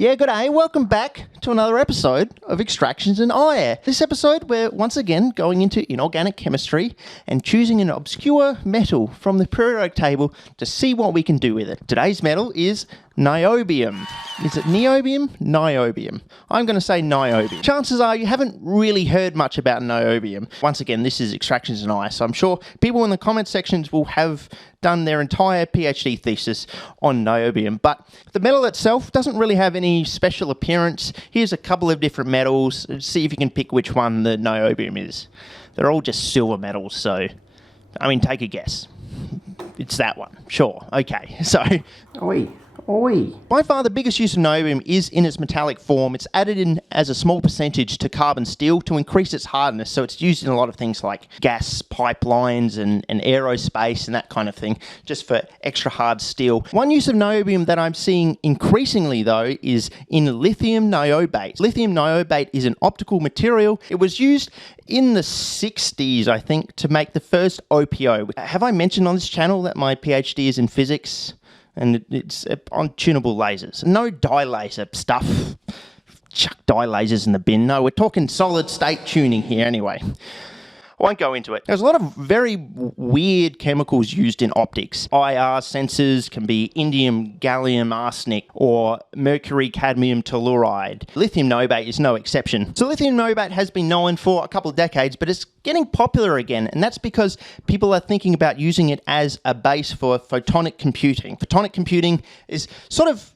Yeah, good day. Welcome back to another episode of Extractions&Ire. This episode, we're once again going into inorganic chemistry and choosing an obscure metal from the periodic table to see what we can do with it. Today's metal is niobium. Is it niobium? Niobium. I'm going to say niobium. Chances are you haven't really heard much about niobium. Once again, this is Extractions&Ire, so I'm sure people in the comment sections will have done their entire PhD thesis on niobium. But the metal itself doesn't really have any special appearance. Here's a couple of different metals. See if you can pick which one the niobium is. They're all just silver metals, so, I mean, take a guess. It's that one. Sure. Okay. So, Oi. by far the biggest use of niobium is in its metallic form. It's added in as a small percentage to carbon steel to increase its hardness. So it's used in a lot of things like gas pipelines and aerospace and that kind of thing, just for extra hard steel. One use of niobium that I'm seeing increasingly, though, is in lithium niobate. Lithium niobate is an optical material. It was used in the 60s, I think, to make the first OPO. Have I mentioned on this channel that my PhD is in physics? And it's on tunable lasers. No dye laser stuff. Chuck dye lasers in the bin. No, we're talking solid state tuning here anyway. I won't go into it. There's a lot of very weird chemicals used in optics. IR sensors can be indium, gallium, arsenic, or mercury, cadmium, telluride. Lithium niobate is no exception. So lithium niobate has been known for a couple of decades, but it's getting popular again, and that's because people are thinking about using it as a base for photonic computing. Photonic computing is sort of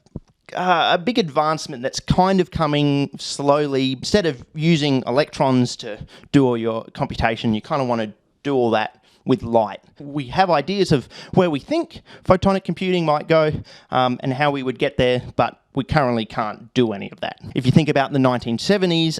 a big advancement that's kind of coming slowly. Instead of using electrons to do all your computation, you kind of want to do all that with light. We have ideas of where we think photonic computing might go and how we would get there, but we currently can't do any of that. If you think about the 1970s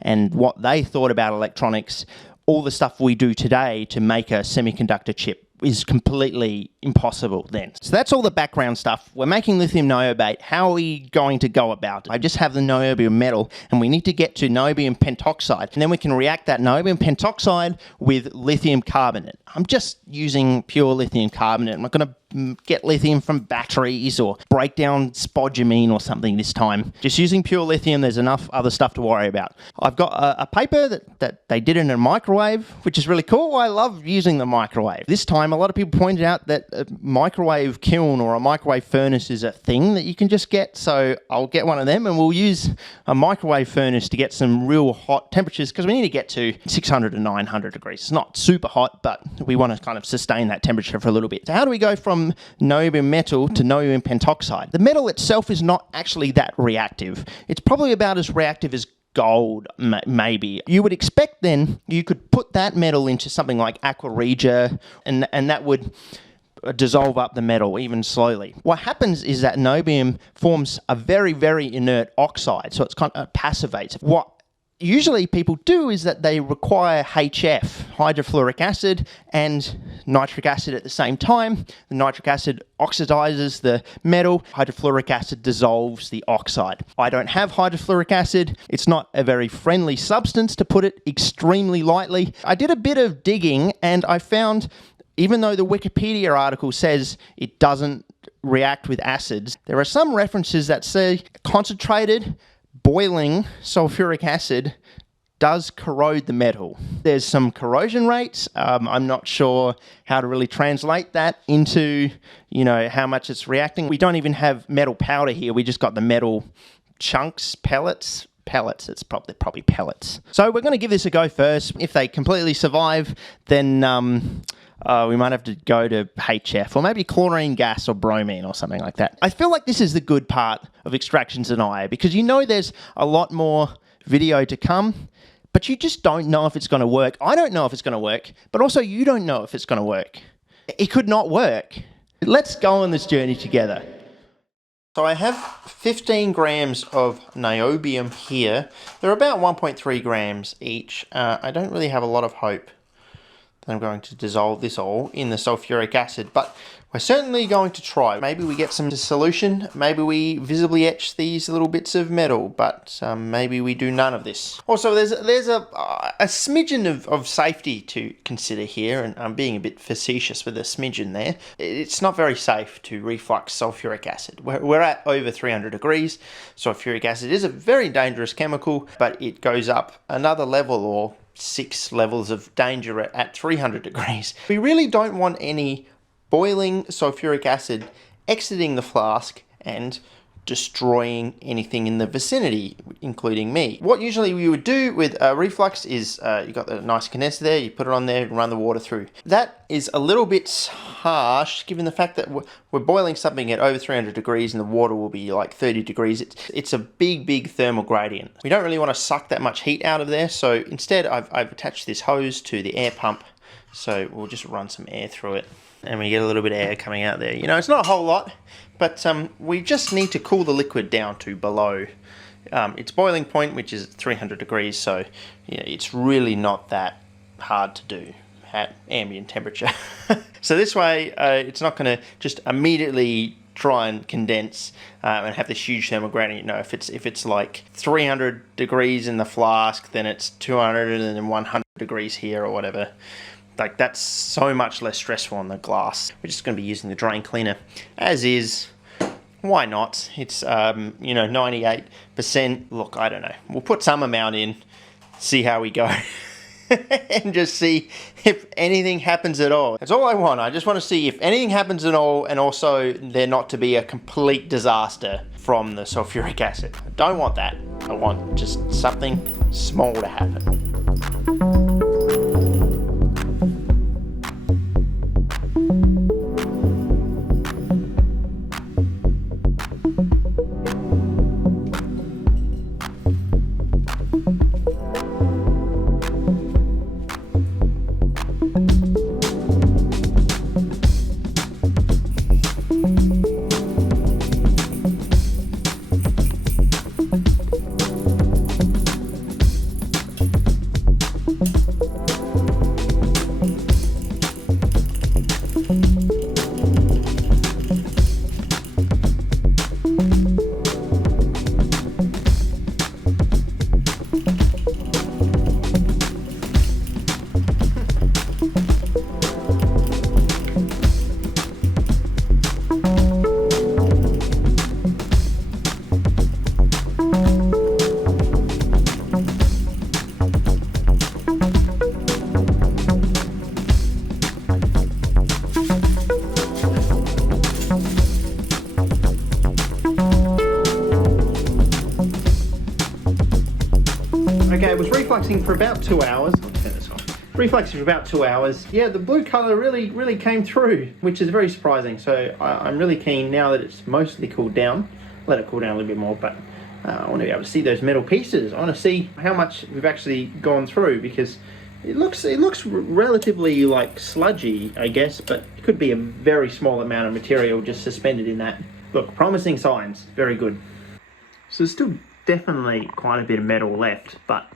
and what they thought about electronics, all the stuff we do today to make a semiconductor chip is completely impossible then. So that's all the background stuff. We're making lithium niobate. How are we going to go about it? I just have the niobium metal, and we need to get to niobium pentoxide, and then we can react that niobium pentoxide with lithium carbonate. I'm just using pure lithium carbonate. I'm not going to get lithium from batteries or break down spodumene or something this time. Just using pure lithium, there's enough other stuff to worry about. I've got a paper that they did in a microwave, which is really cool. I love using the microwave. This time, a lot of people pointed out that a microwave kiln or a microwave furnace is a thing that you can just get, so I'll get one of them and we'll use a microwave furnace to get some real hot temperatures, because we need to get to 600 to 900 degrees. It's not super hot, but we want to kind of sustain that temperature for a little bit. So how do we go from niobium metal to niobium pentoxide? The metal itself is not actually that reactive. It's probably about as reactive as gold, maybe. You would expect then you could put that metal into something like aqua regia and that would dissolve up the metal even slowly. What happens is that niobium forms a very, very inert oxide, so it's kind of passivates. What usually people do is that they require HF, hydrofluoric acid, and nitric acid at the same time. The nitric acid oxidizes the metal. Hydrofluoric acid dissolves the oxide. I don't have hydrofluoric acid. It's not a very friendly substance, to put it extremely lightly. I did a bit of digging and I found, even though the Wikipedia article says it doesn't react with acids, there are some references that say concentrated boiling sulfuric acid does corrode the metal. There's some corrosion rates. I'm not sure how to really translate that into, how much it's reacting. We don't even have metal powder here. We just got the metal chunks, pellets. It's probably pellets. So we're going to give this a go first. If they completely survive, then we might have to go to HF or maybe chlorine gas or bromine or something like that. I feel like this is the good part of Extractions&Ire, because there's a lot more video to come, but you just don't know if it's going to work. I don't know if it's going to work, but also you don't know if it's going to work. It could not work. Let's go on this journey together. So I have 15 grams of niobium here. They're about 1.3 grams each. I don't really have a lot of hope Then I'm going to dissolve this all in the sulfuric acid, but we're certainly going to try. Maybe we get some solution, maybe we visibly etch these little bits of metal, but maybe we do none of this. Also, there's a smidgen of safety to consider here, and I'm being a bit facetious with a smidgen there. It's not very safe to reflux sulfuric acid. We're at over 300 degrees. Sulfuric acid is a very dangerous chemical, but it goes up another level, or 6 levels of danger at 300 degrees. We really don't want any boiling sulfuric acid exiting the flask and destroying anything in the vicinity, including me. What usually we would do with a reflux is you got the nice condenser there, you put it on there and run the water through. That is a little bit harsh given the fact that we're boiling something at over 300 degrees and the water will be like 30 degrees. It's a big thermal gradient. We don't really want to suck that much heat out of there, so instead I've attached this hose to the air pump, so we'll just run some air through it and we get a little bit of air coming out there. You know, it's not a whole lot, but we just need to cool the liquid down to below its boiling point, which is 300 degrees, so you know, it's really not that hard to do at ambient temperature. So this way it's not going to just immediately try and condense and have this huge thermal gradient. You know, if it's like 300 degrees in the flask, then it's 200 and then 100 degrees here or whatever. Like, that's so much less stressful on the glass. We're just going to be using the drain cleaner as is. Why not? It's, you know, 98%. Look, I don't know. We'll put some amount in, see how we go, and just see if anything happens at all. That's all I want. I just want to see if anything happens at all, and also there not to be a complete disaster from the sulfuric acid. I don't want that. I want just something small to happen. Okay, it was refluxing for about 2 hours. I'll turn this off. Refluxing for about 2 hours. Yeah, the blue colour really came through, which is very surprising. So I'm really keen now that it's mostly cooled down. Let it cool down a little bit more, but I want to be able to see those metal pieces. I want to see how much we've actually gone through, because it looks relatively like sludgy, I guess, but it could be a very small amount of material just suspended in that. Look, promising signs. Very good. So there's still definitely quite a bit of metal left, but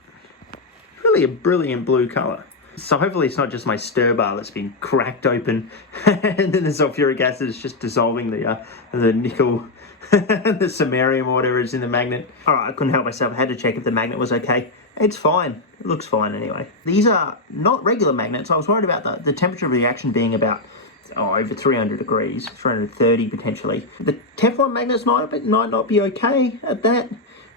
really a brilliant blue colour. So hopefully it's not just my stir bar that's been cracked open and then the sulfuric acid is just dissolving the nickel, the samarium or whatever is in the magnet. Alright, I couldn't help myself. I had to check if the magnet was okay. It's fine. It looks fine anyway. These are not regular magnets. I was worried about the temperature of reaction being about over 300 degrees, 330 potentially. The Teflon magnets might not be okay at that.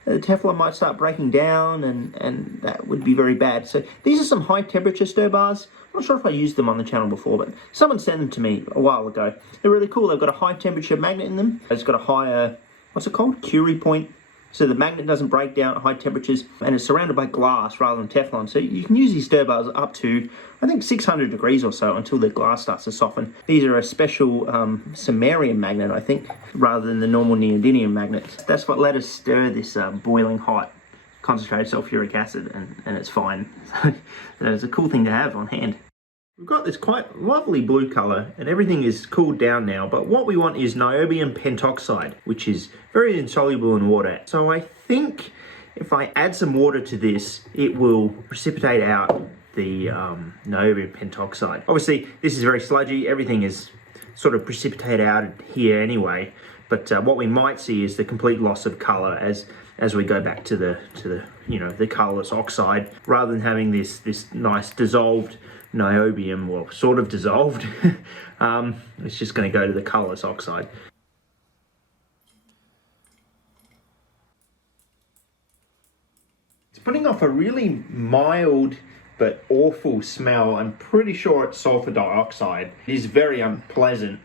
The Teflon might start breaking down and that would be very bad. So these are some high temperature stir bars. I'm not sure if I used them on the channel before, but someone sent them to me a while ago. They're really cool. They've got a high temperature magnet in them. It's got a higher, what's it called? Curie point. So the magnet doesn't break down at high temperatures, and it's surrounded by glass rather than Teflon. So you can use these stir bars up to, I think, 600 degrees or so until the glass starts to soften. These are a special samarium magnet, I think, rather than the normal neodymium magnets. That's what let us stir this boiling hot concentrated sulfuric acid, and it's fine. So it's a cool thing to have on hand. We've got this quite lovely blue colour and everything is cooled down now, but what we want is niobium pentoxide, which is very insoluble in water. So I think if I add some water to this, it will precipitate out the niobium pentoxide. Obviously, this is very sludgy. Everything is sort of precipitated out here anyway. But what we might see is the complete loss of color as we go back to the the colorless oxide, rather than having this nice dissolved niobium, or sort of dissolved. It's just going to go to the colorless oxide. It's putting off a really mild but awful smell. I'm pretty sure it's sulfur dioxide. It is very unpleasant.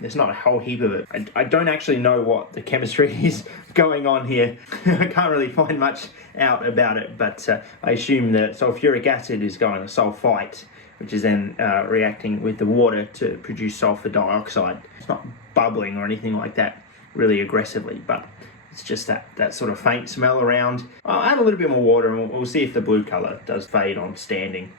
There's not a whole heap of it. I don't actually know what the chemistry is going on here. I can't really find much out about it, but I assume that sulfuric acid is going to sulfite, which is then reacting with the water to produce sulfur dioxide. It's not bubbling or anything like that really aggressively, but it's just that sort of faint smell around. I'll add a little bit more water and we'll see if the blue colour does fade on standing.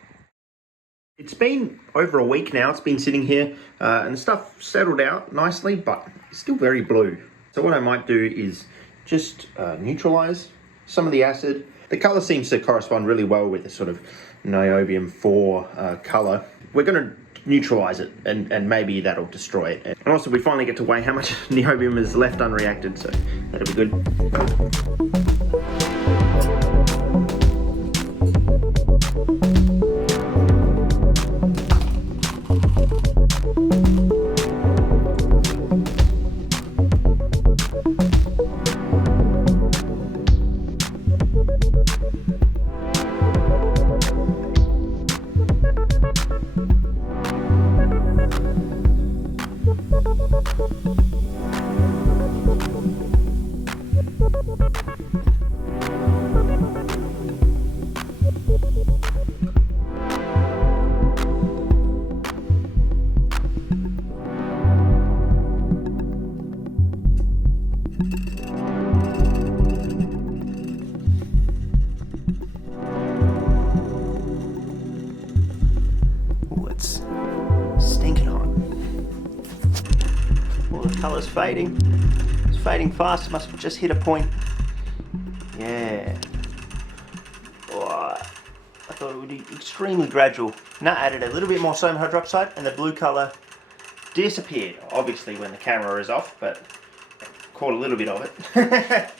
It's been over a week now, it's been sitting here, and the stuff settled out nicely, but it's still very blue. So what I might do is just neutralise some of the acid. The colour seems to correspond really well with the sort of niobium 4 colour. We're going to neutralise it, and maybe that'll destroy it. And also we finally get to weigh how much niobium is left unreacted, so that'll be good. Colour's fading. It's fading fast. It must have just hit a point. Yeah. Oh, I thought it would be extremely gradual. And that added a little bit more sodium hydroxide, and the blue colour disappeared. Obviously, when the camera is off, but caught a little bit of it.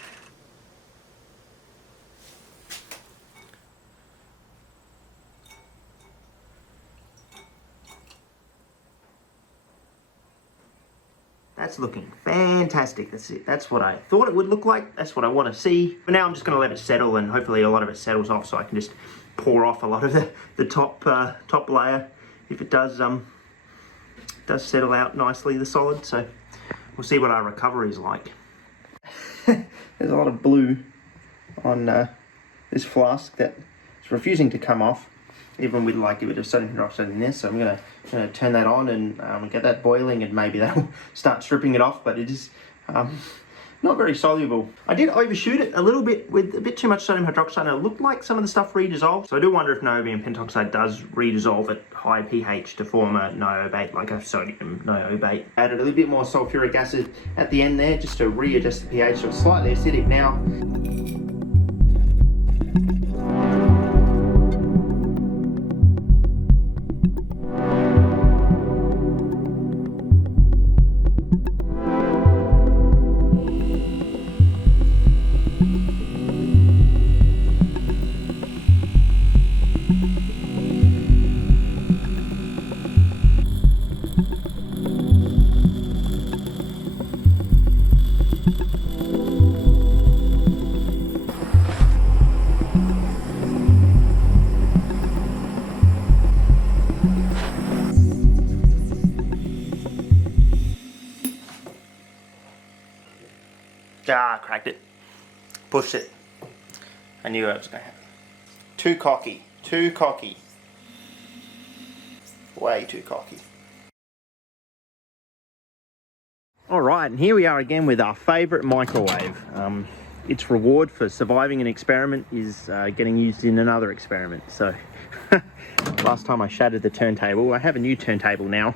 That's looking fantastic. That's it. That's what I thought it would look like. That's what I want to see. But now I'm just going to let it settle, and hopefully a lot of it settles off, so I can just pour off a lot of the top layer if it does settle out nicely, the solid. So we'll see what our recovery is like. There's a lot of blue on this flask that is refusing to come off, even with like a bit of sodium hydroxide in there. So I'm gonna turn that on and get that boiling, and maybe that'll start stripping it off, but it is not very soluble. I did overshoot it a little bit with a bit too much sodium hydroxide, and it looked like some of the stuff redissolved. So I do wonder if niobium pentoxide does redissolve at high pH to form a niobate, like a sodium niobate. Added a little bit more sulfuric acid at the end there, just to readjust the pH, so it's slightly acidic now. Ah, cracked it. Pushed it. I knew it was going to happen. Too cocky. Too cocky. Way too cocky. Alright, and here we are again with our favourite microwave. Its reward for surviving an experiment is getting used in another experiment. So, last time I shattered the turntable. I have a new turntable now.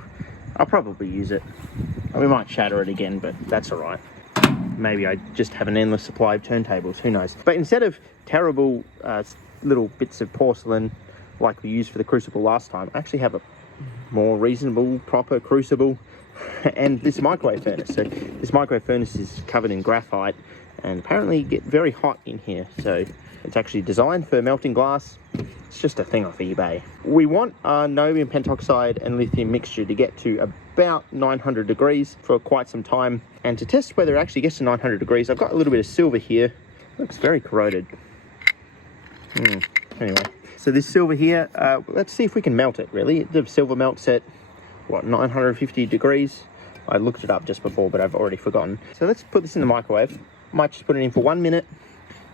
I'll probably use it. We might shatter it again, but that's alright. Maybe I just have an endless supply of turntables, who knows. But instead of terrible little bits of porcelain like we used for the crucible last time. I actually have a more reasonable, proper crucible and this microwave furnace. So this microwave furnace is covered in graphite and apparently get very hot in here. So it's actually designed for melting glass. It's just a thing off eBay. We want our niobium pentoxide and lithium mixture to get to about 900 degrees for quite some time. And to test whether it actually gets to 900 degrees, I've got a little bit of silver here. Looks very corroded. Anyway, so this silver here, let's see if we can melt it, really. The silver melts at, what, 950 degrees? I looked it up just before, but I've already forgotten. So let's put this in the microwave. Might just put it in for 1 minute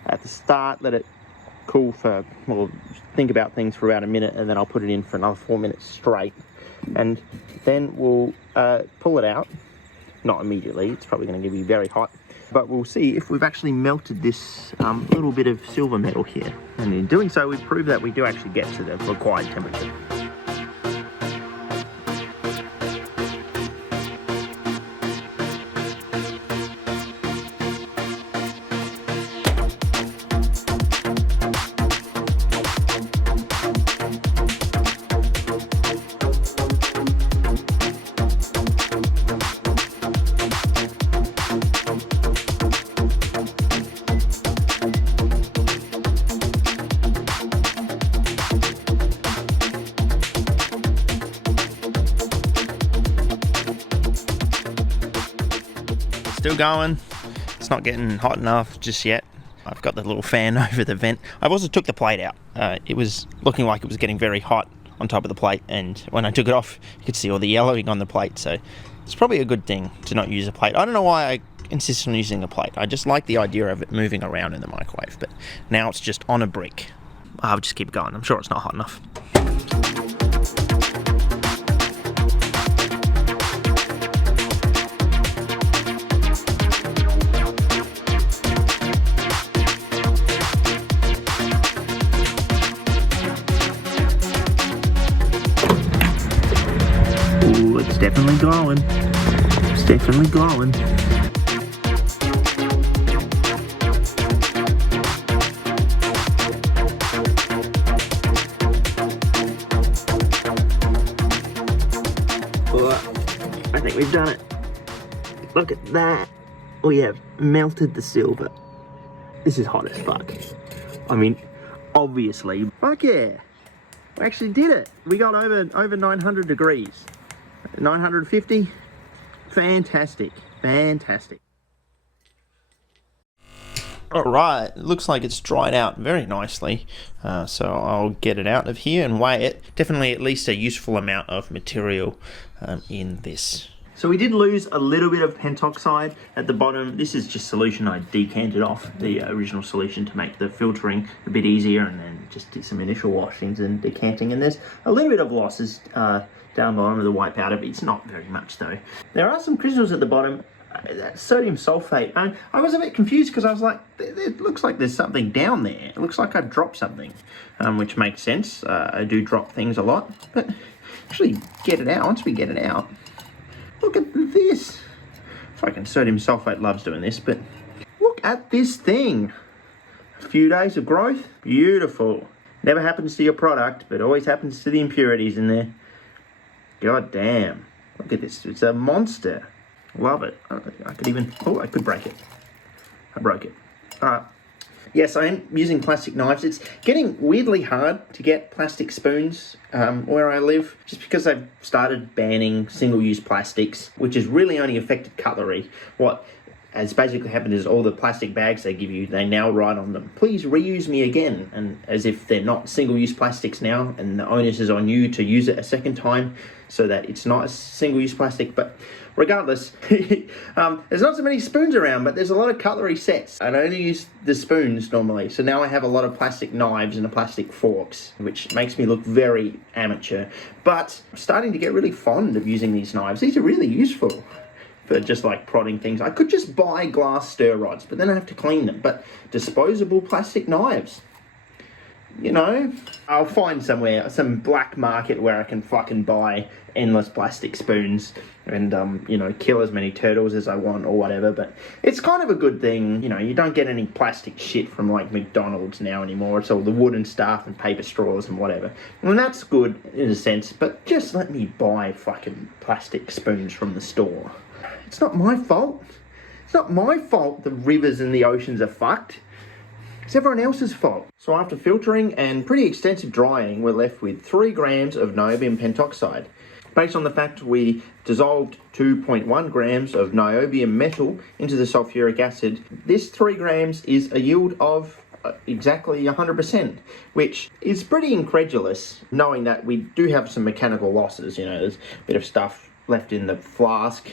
at the start, let it cool for, well, think about things for about a minute, and then I'll put it in for another 4 minutes straight. And then we'll pull it out. Not immediately, it's probably going to be very hot. But we'll see if we've actually melted this little bit of silver metal here. And in doing so, we've proved that we do actually get to the required temperature. Still going. It's not getting hot enough just yet. I've got the little fan over the vent. I've also took the plate out. It was looking like it was getting very hot on top of the plate, and when I took it off, you could see all the yellowing on the plate, so it's probably a good thing to not use a plate. I don't know why I insist on using a plate. I just like the idea of it moving around in the microwave, but now it's just on a brick. I'll just keep going. I'm sure it's not hot enough. Ooh, it's definitely glowing. It's definitely glowing. I think we've done it. Look at that. We have melted the silver. This is hot as fuck. I mean, obviously. Fuck yeah. We actually did it. We got over 900 degrees. 950. Fantastic. Fantastic. Alright, looks like it's dried out very nicely, so I'll get it out of here and weigh it. Definitely at least a useful amount of material in this. So we did lose a little bit of pentoxide at the bottom. This is just solution I decanted off the original solution to make the filtering a bit easier, and then just did some initial washings and decanting, and there's a little bit of losses down bottom of the white powder, but it's not very much though. There are some crystals at the bottom. Sodium sulfate, and I was a bit confused because I was like, it looks like there's something down there. It looks like I've dropped something, which makes sense. I do drop things a lot, but actually get it out. Once we get it out, look at this. Fucking sodium sulfate loves doing this, but look at this thing. A few days of growth, beautiful. Never happens to your product, but always happens to the impurities in there. God damn, look at this. It's a monster. Love it. I could even, oh, I could break it. I broke it. Yes, I am using plastic knives. It's getting weirdly hard to get plastic spoons where I live, just because they've started banning single-use plastics, which has really only affected cutlery. What has basically happened is all the plastic bags they give you, they now write on them, please reuse me again, and as if they're not single-use plastics now, and the onus is on you to use it a second time so that it's not a single-use plastic. But regardless, there's not so many spoons around, but there's a lot of cutlery sets. I only use the spoons normally, so now I have a lot of plastic knives and plastic forks, which makes me look very amateur. But I'm starting to get really fond of using these knives. These are really useful for just like prodding things. I could just buy glass stir rods, but then I have to clean them. But disposable plastic knives, you know, I'll find somewhere, some black market where I can fucking buy endless plastic spoons and, you know, kill as many turtles as I want or whatever. But it's kind of a good thing, you know, you don't get any plastic shit from like McDonald's now anymore. It's all the wooden stuff and paper straws and whatever. And that's good in a sense, but just let me buy fucking plastic spoons from the store. It's not my fault. It's not my fault the rivers and the oceans are fucked. It's everyone else's fault. So after filtering and pretty extensive drying, we're left with 3 grams of niobium pentoxide. Based on the fact we dissolved 2.1 grams of niobium metal into the sulfuric acid, this 3 grams is a yield of exactly 100%, which is pretty incredulous, knowing that we do have some mechanical losses. You know, there's a bit of stuff left in the flask,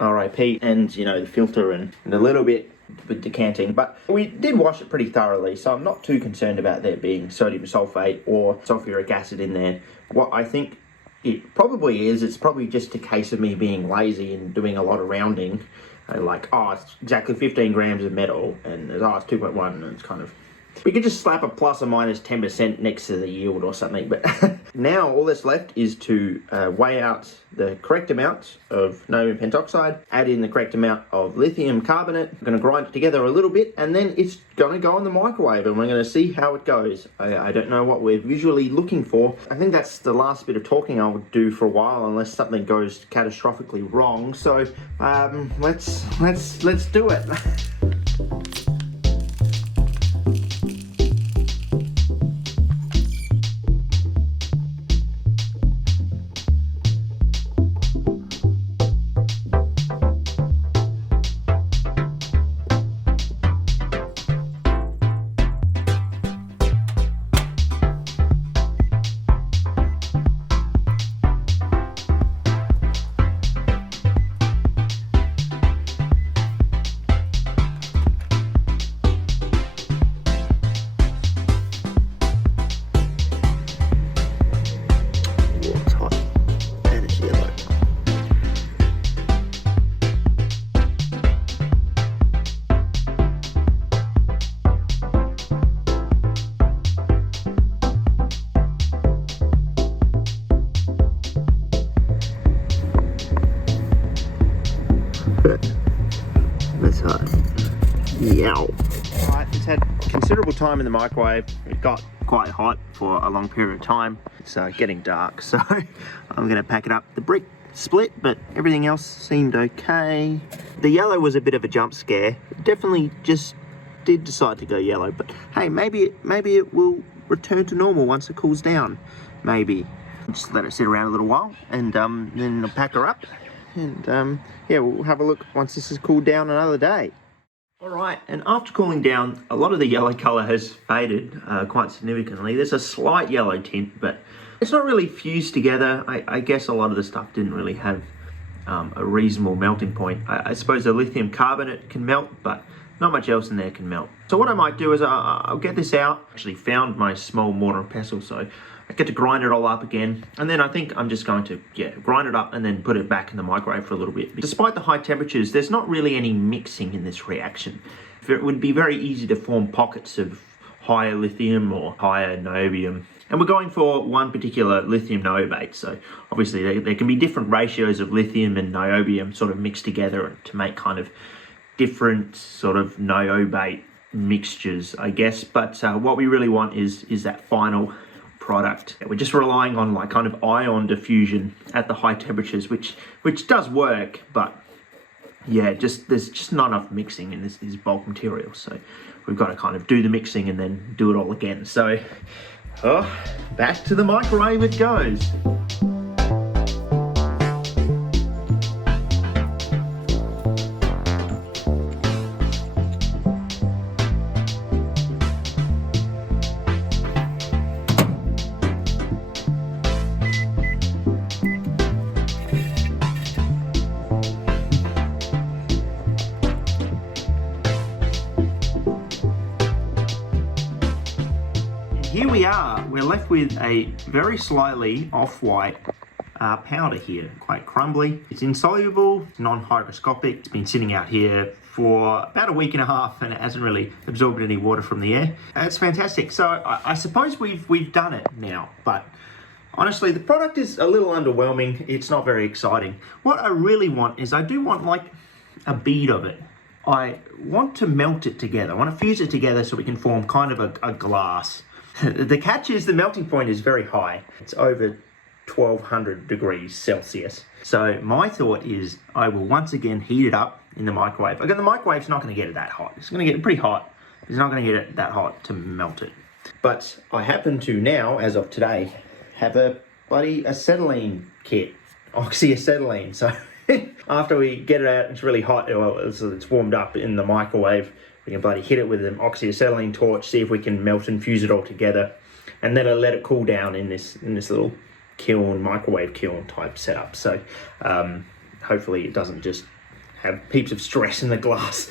RIP, and, you know, the filter and a little bit with decanting, but we did wash it pretty thoroughly, so I'm not too concerned about there being sodium sulfate or sulfuric acid in there. What I think it probably is, it's probably just a case of me being lazy and doing a lot of rounding. Like, oh, it's exactly 15 grams of metal, and oh, it's 2.1, and it's kind of... We could just slap a plus or minus 10% next to the yield or something, but now all that's left is to weigh out the correct amount of niobium pentoxide, add in the correct amount of lithium carbonate. I'm going to grind it together a little bit, and then it's going to go in the microwave, and we're going to see how it goes. I don't know what we're visually looking for. I think that's the last bit of talking I'll do for a while, unless something goes catastrophically wrong. So let's do it. That's hot. Yow. Alright, it's had considerable time in the microwave. It got quite hot for a long period of time. It's getting dark, so I'm going to pack it up. The brick split, but everything else seemed okay. The yellow was a bit of a jump scare. It definitely just did decide to go yellow, but hey, maybe it will return to normal once it cools down. Maybe. Just let it sit around a little while, and then I'll pack her up. And yeah, we'll have a look once this has cooled down another day. Alright, and after cooling down, a lot of the yellow colour has faded quite significantly. There's a slight yellow tint, but it's not really fused together. I guess a lot of the stuff didn't really have a reasonable melting point. I suppose the lithium carbonate can melt, but not much else in there can melt. So what I might do is I'll get this out. Actually found my small mortar and pestle, so I get to grind it all up again, and then I think I'm just going to grind it up and then put it back in the microwave for a little bit. Despite the high temperatures, there's not really any mixing in this reaction. It would be very easy to form pockets of higher lithium or higher niobium. And we're going for one particular lithium niobate, so obviously there can be different ratios of lithium and niobium sort of mixed together to make kind of different sort of niobate mixtures, I guess. But what we really want is that final product. We're just relying on like kind of ion diffusion at the high temperatures, which does work, but yeah, there's just not enough mixing in this bulk material, so we've got to kind of do the mixing and then do it all again. So back to the microwave it goes. Here we are, we're left with a very slightly off-white powder here, quite crumbly. It's insoluble, non-hygroscopic. It's been sitting out here for about a week and a half, and it hasn't really absorbed any water from the air. It's fantastic. So I suppose we've done it now, but honestly, the product is a little underwhelming. It's not very exciting. What I really want is I do want like a bead of it. I want to melt it together. I want to fuse it together so we can form kind of a glass. The catch is the melting point is very high. It's over 1200 degrees Celsius. So my thought is I will once again heat it up in the microwave. Again, the microwave's not going to get it that hot. It's going to get it pretty hot. It's not going to get it that hot to melt it. But I happen to now, as of today, have a bloody acetylene kit. Oxyacetylene. So after we get it out, it's really hot, it's warmed up in the microwave, we can bloody hit it with an oxyacetylene torch, see if we can melt and fuse it all together, and then I'll let it cool down in this little kiln, microwave kiln type setup. So hopefully it doesn't just have heaps of stress in the glass.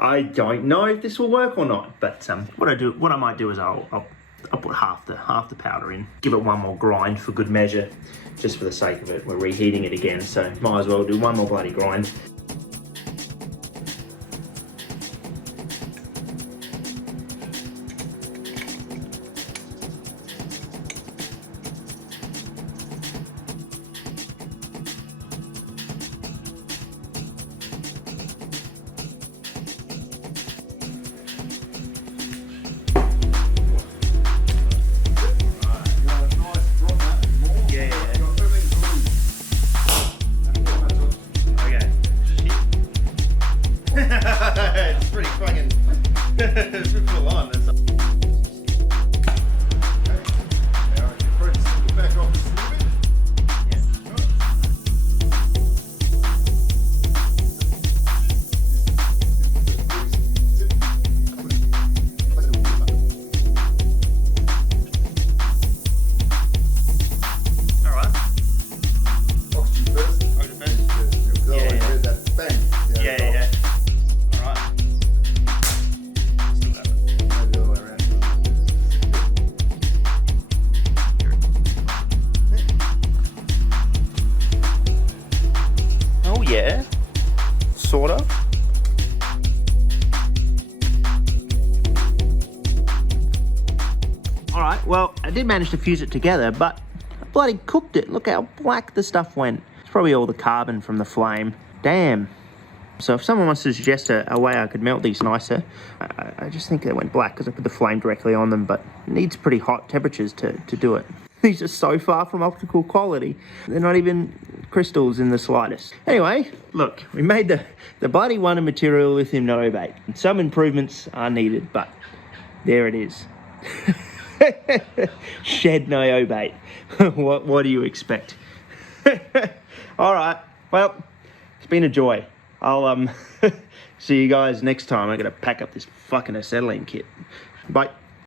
I don't know if this will work or not, but what I might do is I'll put half the powder in, give it one more grind for good measure, just for the sake of it. We're reheating it again, so might as well do one more bloody grind. It's pretty fucking full on. Yeah, sort of. All right, well, I did manage to fuse it together, but I bloody cooked it. Look how black the stuff went. It's probably all the carbon from the flame. Damn. So if someone wants to suggest a way I could melt these nicer, I just think they went black because I put the flame directly on them, but it needs pretty hot temperatures to do it. These are so far from optical quality. They're not even crystals in the slightest. Anyway, look, we made the bloody one in material lithium niobate. Some improvements are needed, but there it is. Shed niobate. What do you expect? All right, well, it's been a joy. I'll see you guys next time. I'm gonna pack up this fucking acetylene kit. Bye.